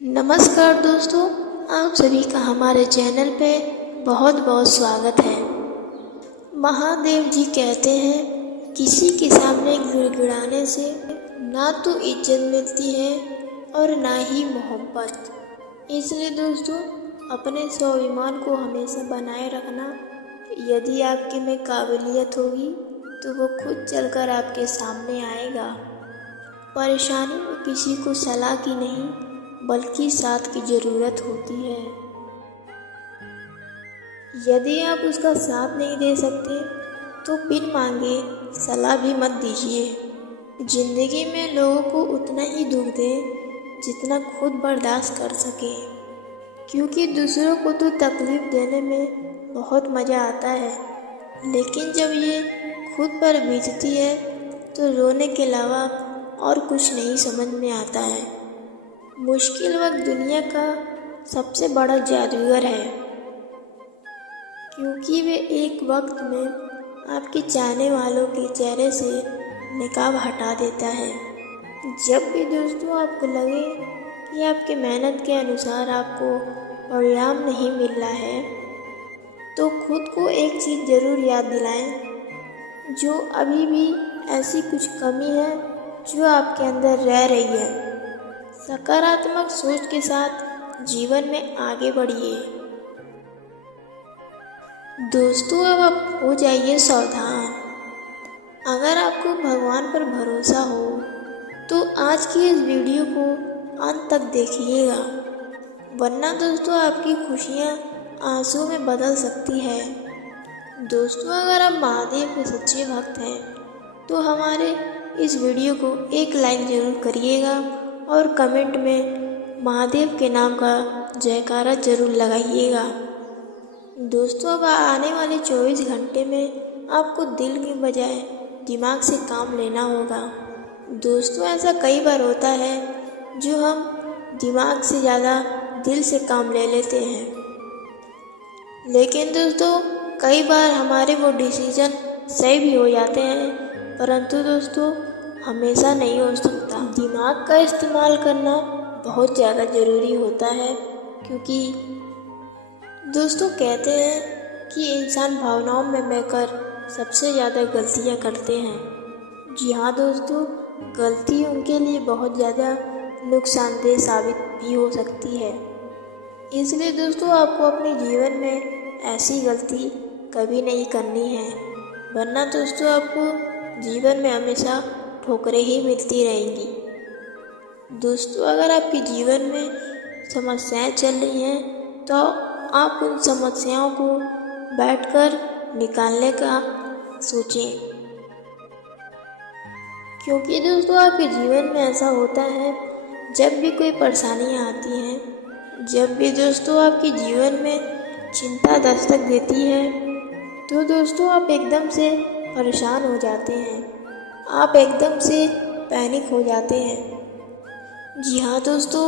नमस्कार दोस्तों, आप सभी का हमारे चैनल पे बहुत बहुत स्वागत है। महादेव जी कहते हैं किसी के सामने गिड़गिड़ाने से ना तो इज्जत मिलती है और ना ही मोहब्बत। इसलिए दोस्तों, अपने स्वाभिमान को हमेशा बनाए रखना। यदि आपके में काबिलियत होगी तो वो खुद चलकर आपके सामने आएगा। परेशानी में किसी को सलाह की नहीं बल्कि साथ की ज़रूरत होती है। यदि आप उसका साथ नहीं दे सकते तो बिन मांगे सलाह भी मत दीजिए। जिंदगी में लोगों को उतना ही दुख दें जितना खुद बर्दाश्त कर सके, क्योंकि दूसरों को तो तकलीफ देने में बहुत मज़ा आता है, लेकिन जब ये खुद पर बीतती है तो रोने के अलावा और कुछ नहीं समझ में आता है। मुश्किल वक्त दुनिया का सबसे बड़ा जादूगर है, क्योंकि वे एक वक्त में आपके चाहने वालों के चेहरे से निकाब हटा देता है। जब भी दोस्तों आपको लगे कि आपके मेहनत के अनुसार आपको परिणाम नहीं मिल रहा है, तो खुद को एक चीज़ ज़रूर याद दिलाएं, जो अभी भी ऐसी कुछ कमी है जो आपके अंदर रह रही है। सकारात्मक सोच के साथ जीवन में आगे बढ़िए। दोस्तों, अब आप हो जाइए सावधान। अगर आपको भगवान पर भरोसा हो तो आज की इस वीडियो को अंत तक देखिएगा, वरना दोस्तों आपकी खुशियाँ आंसू में बदल सकती है। दोस्तों, अगर आप महादेव के सच्चे भक्त हैं तो हमारे इस वीडियो को एक लाइक ज़रूर करिएगा और कमेंट में महादेव के नाम का जयकारा जरूर लगाइएगा। दोस्तों, अब आने वाले 24 घंटे में आपको दिल के बजाय दिमाग से काम लेना होगा। दोस्तों, ऐसा कई बार होता है जो हम दिमाग से ज़्यादा दिल से काम ले लेते हैं, लेकिन दोस्तों कई बार हमारे वो डिसीजन सही भी हो जाते हैं, परंतु दोस्तों हमेशा नहीं हो सकता। दिमाग का इस्तेमाल करना बहुत ज़्यादा ज़रूरी होता है, क्योंकि दोस्तों कहते हैं कि इंसान भावनाओं में बहकर सबसे ज़्यादा गलतियाँ करते हैं। जी हाँ दोस्तों, गलती उनके लिए बहुत ज़्यादा नुकसानदेह साबित भी हो सकती है। इसलिए दोस्तों आपको अपने जीवन में ऐसी गलती कभी नहीं करनी है, वरना दोस्तों आपको जीवन में हमेशा ठोकरें ही मिलती रहेंगी। दोस्तों, अगर आपके जीवन में समस्याएं चल रही हैं तो आप उन समस्याओं को बैठकर निकालने का सोचें, क्योंकि दोस्तों आपके जीवन में ऐसा होता है जब भी कोई परेशानियां आती हैं, जब भी दोस्तों आपके जीवन में चिंता दस्तक देती है, तो दोस्तों आप एकदम से परेशान हो जाते हैं, आप एकदम से पैनिक हो जाते हैं। जी हाँ दोस्तों,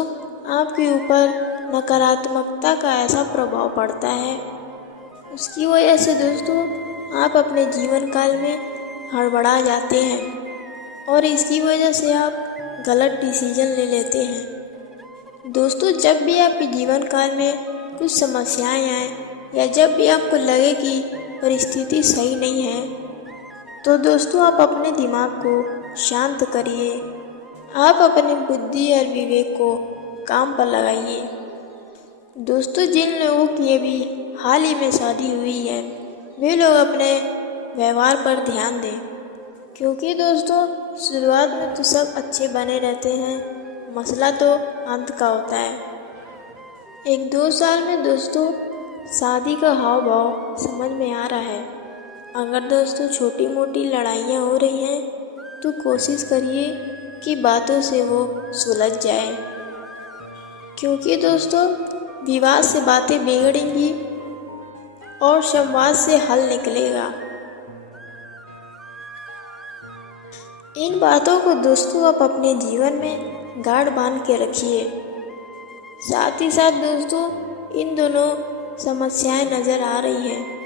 आपके ऊपर नकारात्मकता का ऐसा प्रभाव पड़ता है, उसकी वजह से दोस्तों आप अपने जीवन काल में हड़बड़ा जाते हैं और इसकी वजह से आप गलत डिसीजन ले लेते हैं। दोस्तों, जब भी आपके जीवन काल में कुछ समस्याएं आए या जब भी आपको लगे कि परिस्थिति सही नहीं है, तो दोस्तों आप अपने दिमाग को शांत करिए, आप अपनी बुद्धि और विवेक को काम पर लगाइए। दोस्तों, जिन लोगों की अभी हाल ही में शादी हुई है वे लोग अपने व्यवहार पर ध्यान दें, क्योंकि दोस्तों शुरुआत में तो सब अच्छे बने रहते हैं, मसला तो अंत का होता है। 1-2 साल में दोस्तों शादी का हाव भाव समझ में आ रहा है। अगर दोस्तों छोटी मोटी लड़ाइयाँ हो रही हैं तो कोशिश करिए कि बातों से वो सुलझ जाए, क्योंकि दोस्तों विवाद से बातें बिगड़ेंगी और संवाद से हल निकलेगा। इन बातों को दोस्तों आप अपने जीवन में गाढ़ बांध के रखिए। साथ ही साथ दोस्तों इन दोनों समस्याएं नज़र आ रही हैं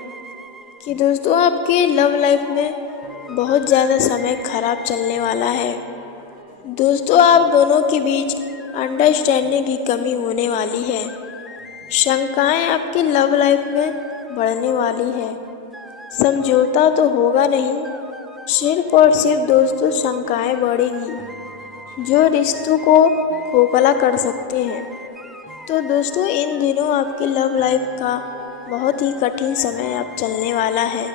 कि दोस्तों आपके लव लाइफ में बहुत ज़्यादा समय खराब चलने वाला है। दोस्तों आप दोनों के बीच अंडरस्टैंडिंग की कमी होने वाली है। शंकाएं आपकी लव लाइफ में बढ़ने वाली है। समझौता तो होगा नहीं, सिर्फ और सिर्फ दोस्तों शंकाएं बढ़ेगी जो रिश्तों को खोखला कर सकते हैं। तो दोस्तों इन दिनों आपकी लव लाइफ का बहुत ही कठिन समय अब चलने वाला है।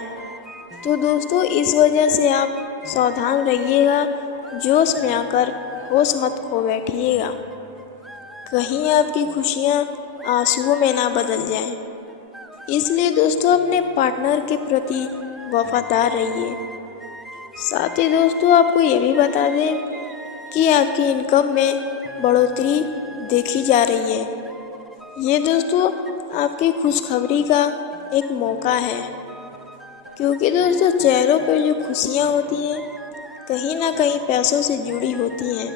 तो दोस्तों इस वजह से आप सावधान रहिएगा, जोश में आकर होश मत खो बैठिएगा, कहीं आपकी खुशियाँ आंसुओं में ना बदल जाएं। इसलिए दोस्तों अपने पार्टनर के प्रति वफादार रहिए। साथ ही दोस्तों आपको ये भी बता दें कि आपकी इनकम में बढ़ोतरी देखी जा रही है। ये दोस्तों आपकी खुशखबरी का एक मौका है, क्योंकि दोस्तों चेहरों पर जो खुशियाँ होती हैं कहीं ना कहीं पैसों से जुड़ी होती हैं।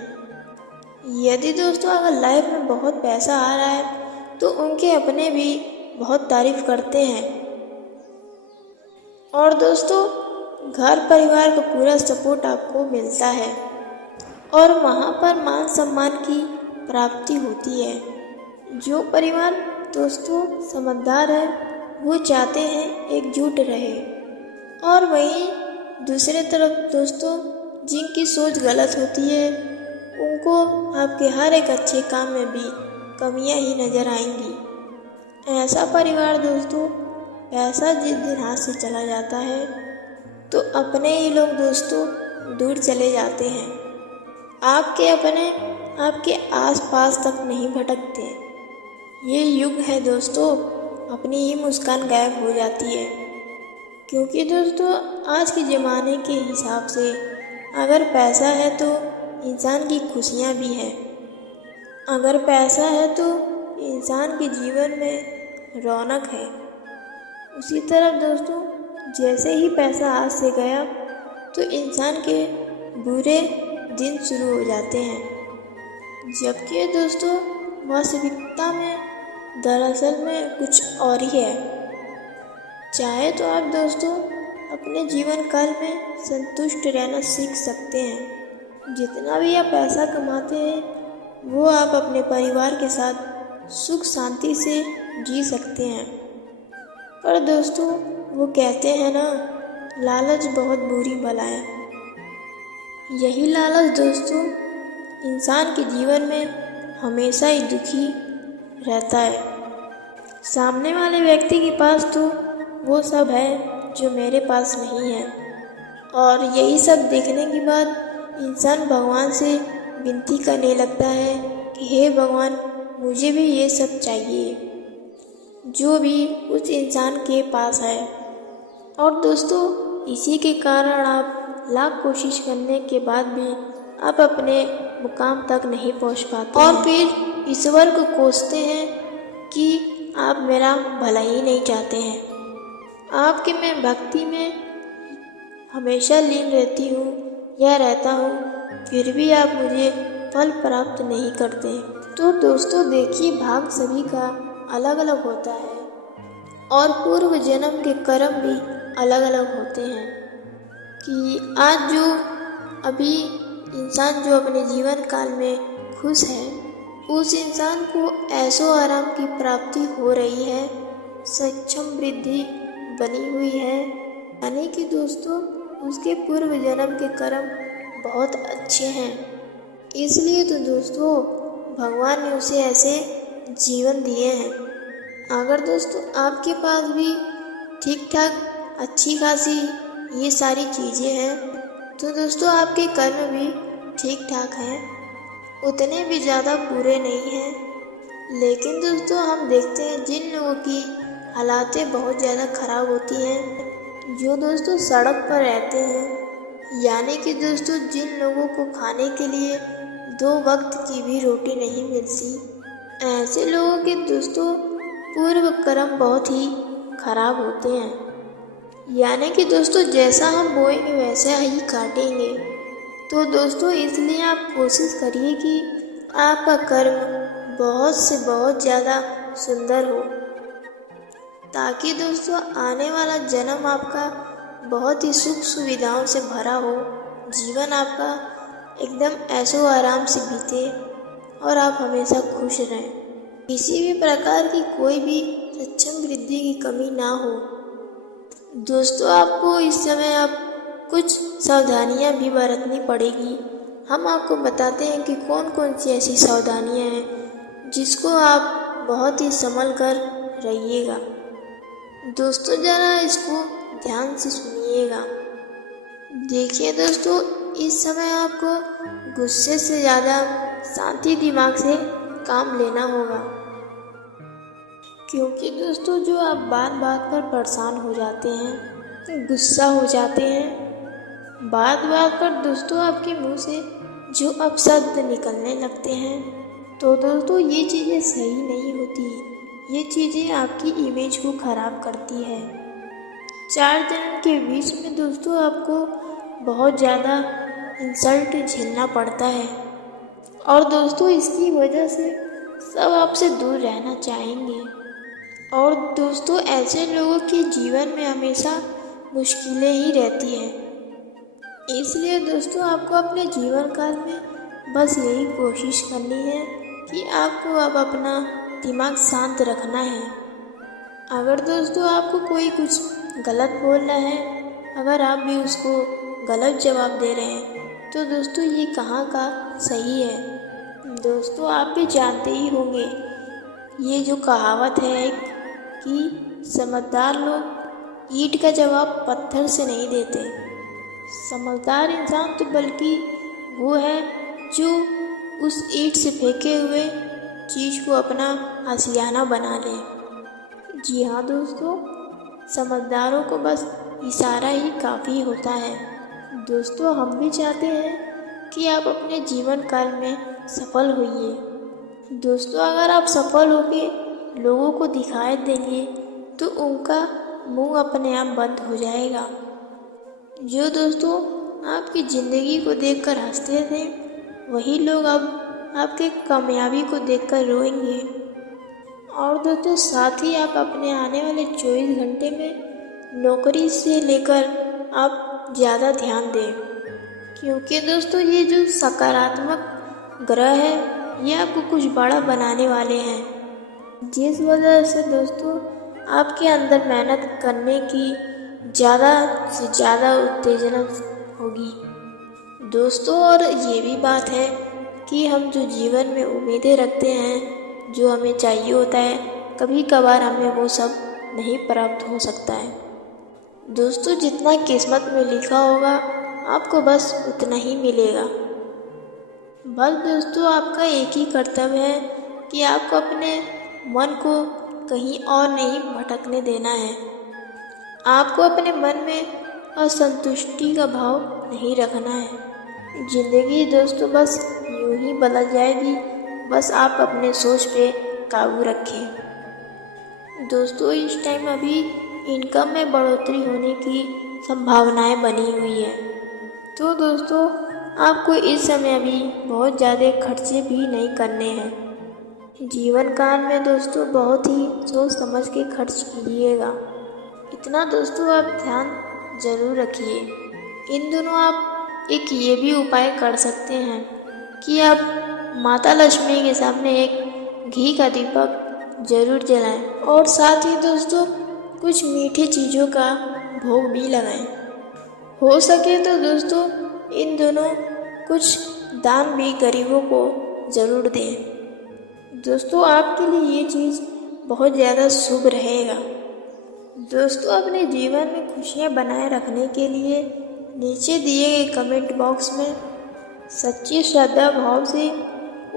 यदि दोस्तों अगर लाइफ में बहुत पैसा आ रहा है तो उनके अपने भी बहुत तारीफ करते हैं, और दोस्तों घर परिवार का पूरा सपोर्ट आपको मिलता है और वहाँ पर मान सम्मान की प्राप्ति होती है। जो परिवार दोस्तों समझदार है वो चाहते हैं एकजुट रहे, और वहीं दूसरे तरफ दोस्तों जिनकी सोच गलत होती है उनको आपके हर एक अच्छे काम में भी कमियां ही नज़र आएंगी। ऐसा परिवार दोस्तों पैसा जिस दिन हाथ से चला जाता है तो अपने ही लोग दोस्तों दूर चले जाते हैं। आपके अपने आपके आसपास तक नहीं भटकते। ये युग है दोस्तों, अपनी ही मुस्कान गायब हो जाती है, क्योंकि दोस्तों आज के ज़माने के हिसाब से अगर पैसा है तो इंसान की खुशियाँ भी हैं। अगर पैसा है तो इंसान के जीवन में रौनक है। उसी तरह दोस्तों जैसे ही पैसा हाथ से गया तो इंसान के बुरे दिन शुरू हो जाते हैं, जबकि दोस्तों वास्तविकता में दरअसल में कुछ और ही है। चाहे तो आप दोस्तों अपने जीवन काल में संतुष्ट रहना सीख सकते हैं। जितना भी आप पैसा कमाते हैं वो आप अपने परिवार के साथ सुख शांति से जी सकते हैं। पर दोस्तों वो कहते हैं ना, लालच बहुत बुरी बला है। यही लालच दोस्तों इंसान के जीवन में हमेशा ही दुखी रहता है। सामने वाले व्यक्ति के पास तो वो सब है जो मेरे पास नहीं है, और यही सब देखने के बाद इंसान भगवान से विनती करने लगता है कि हे भगवान मुझे भी ये सब चाहिए जो भी उस इंसान के पास है। और दोस्तों इसी के कारण आप लाख कोशिश करने के बाद भी आप अपने मुकाम तक नहीं पहुंच पाते और फिर ईश्वर को कोसते हैं कि आप मेरा भला ही नहीं चाहते हैं। आपके मैं भक्ति में हमेशा लीन रहती हूँ या रहता हूँ, फिर भी आप मुझे फल प्राप्त नहीं करते। तो दोस्तों देखिए भाग सभी का अलग अलग होता है और पूर्व जन्म के कर्म भी अलग अलग होते हैं कि आज जो अभी इंसान जो अपने जीवन काल में खुश है उस इंसान को ऐशो आराम की प्राप्ति हो रही है, सक्षम वृद्धि बनी हुई है, यानी कि दोस्तों उसके पूर्व जन्म के कर्म बहुत अच्छे हैं। इसलिए तो दोस्तों भगवान ने उसे ऐसे जीवन दिए हैं। अगर दोस्तों आपके पास भी ठीक ठाक अच्छी खासी ये सारी चीज़ें हैं तो दोस्तों आपके कर्म भी ठीक ठाक हैं, उतने भी ज़्यादा बुरे नहीं हैं। लेकिन दोस्तों हम देखते हैं जिन लोगों की हालातें बहुत ज़्यादा ख़राब होती हैं, जो दोस्तों सड़क पर रहते हैं, यानी कि दोस्तों जिन लोगों को खाने के लिए 2 वक्त की भी रोटी नहीं मिलती, ऐसे लोगों के दोस्तों पूर्व कर्म बहुत ही खराब होते हैं। यानी कि दोस्तों जैसा हम बोएंगे वैसा ही काटेंगे। तो दोस्तों इसलिए आप कोशिश करिए कि आपका कर्म बहुत से बहुत ज़्यादा सुंदर हो, ताकि दोस्तों आने वाला जन्म आपका बहुत ही सुख सुविधाओं से भरा हो, जीवन आपका एकदम ऐशो आराम से बीते और आप हमेशा खुश रहें। किसी भी प्रकार की कोई भी सक्षम वृद्धि की कमी ना हो। दोस्तों, आपको इस समय अब कुछ सावधानियां भी बरतनी पड़ेगी। हम आपको बताते हैं कि कौन कौन सी ऐसी सावधानियां हैं जिसको आप बहुत ही संभल कर रहिएगा। दोस्तों, ज़रा इसको ध्यान से सुनिएगा। देखिए दोस्तों, इस समय आपको गुस्से से ज़्यादा शांति दिमाग से काम लेना होगा, क्योंकि दोस्तों जो आप बात बात पर परेशान हो जाते हैं, गुस्सा हो जाते हैं, बात बात पर दोस्तों आपके मुंह से जो अपशब्द निकलने लगते हैं, तो दोस्तों ये चीज़ें सही नहीं होती। ये चीज़ें आपकी इमेज को ख़राब करती है। 4 जन के बीच में दोस्तों आपको बहुत ज़्यादा इंसल्ट झेलना पड़ता है, और दोस्तों इसकी वजह से सब आपसे दूर रहना चाहेंगे। और दोस्तों ऐसे लोगों के जीवन में हमेशा मुश्किलें ही रहती हैं। इसलिए दोस्तों आपको अपने जीवन काल में बस यही कोशिश करनी है कि आपको अब अपना दिमाग शांत रखना है। अगर दोस्तों आपको कोई कुछ गलत बोल रहा है, अगर आप भी उसको गलत जवाब दे रहे हैं, तो दोस्तों ये कहाँ का सही है। दोस्तों आप भी जानते ही होंगे, ये जो कहावत है कि समझदार लोग ईंट का जवाब पत्थर से नहीं देते। समझदार इंसान तो बल्कि वो है जो उस ईंट से फेंके हुए चीज़ को अपना आशियाना बना ले। जी हाँ दोस्तों, समझदारों को बस इशारा ही काफ़ी होता है। दोस्तों हम भी चाहते हैं कि आप अपने जीवन काल में सफल होइए। दोस्तों अगर आप सफल होके लोगों को दिखाई देंगे तो उनका मुंह अपने आप बंद हो जाएगा। जो दोस्तों आपकी ज़िंदगी को देखकर हंसते थे, वही लोग अब आपके कामयाबी को देखकर रोएंगे। और दोस्तों साथ ही आप अपने आने वाले 24 घंटे में नौकरी से लेकर आप ज़्यादा ध्यान दें, क्योंकि दोस्तों ये जो सकारात्मक ग्रह है ये आपको कुछ बड़ा बनाने वाले हैं, जिस वजह से दोस्तों आपके अंदर मेहनत करने की ज़्यादा से ज़्यादा उत्तेजना होगी। दोस्तों और ये भी बात है कि हम जो जीवन में उम्मीदें रखते हैं, जो हमें चाहिए होता है, कभी कभार हमें वो सब नहीं प्राप्त हो सकता है। दोस्तों जितना किस्मत में लिखा होगा आपको बस उतना ही मिलेगा। बस दोस्तों आपका एक ही कर्तव्य है कि आपको अपने मन को कहीं और नहीं भटकने देना है। आपको अपने मन में असंतुष्टि का भाव नहीं रखना है। ज़िंदगी दोस्तों बस यूं ही बदल जाएगी, बस आप अपने सोच पे काबू रखें। दोस्तों इस टाइम अभी इनकम में बढ़ोतरी होने की संभावनाएं बनी हुई है, तो दोस्तों आपको इस समय अभी बहुत ज़्यादा खर्चे भी नहीं करने हैं। जीवन काल में दोस्तों बहुत ही सोच समझ के खर्च कीजिएगा। इतना दोस्तों आप ध्यान ज़रूर रखिए। इन दिनों आप एक ये भी उपाय कर सकते हैं कि आप माता लक्ष्मी के सामने एक घी का दीपक ज़रूर जलाएं, और साथ ही दोस्तों कुछ मीठी चीज़ों का भोग भी लगाएं। हो सके तो दोस्तों इन दोनों कुछ दान भी गरीबों को ज़रूर दें। दोस्तों आपके लिए ये चीज़ बहुत ज़्यादा शुभ रहेगा। दोस्तों अपने जीवन में खुशियाँ बनाए रखने के लिए नीचे दिए गए कमेंट बॉक्स में सच्ची श्रद्धा भाव से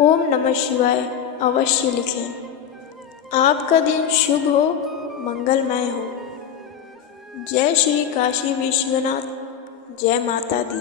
ओम नमः शिवाय अवश्य लिखें। आपका दिन शुभ हो, मंगलमय हो। जय श्री काशी विश्वनाथ, जय माता दी।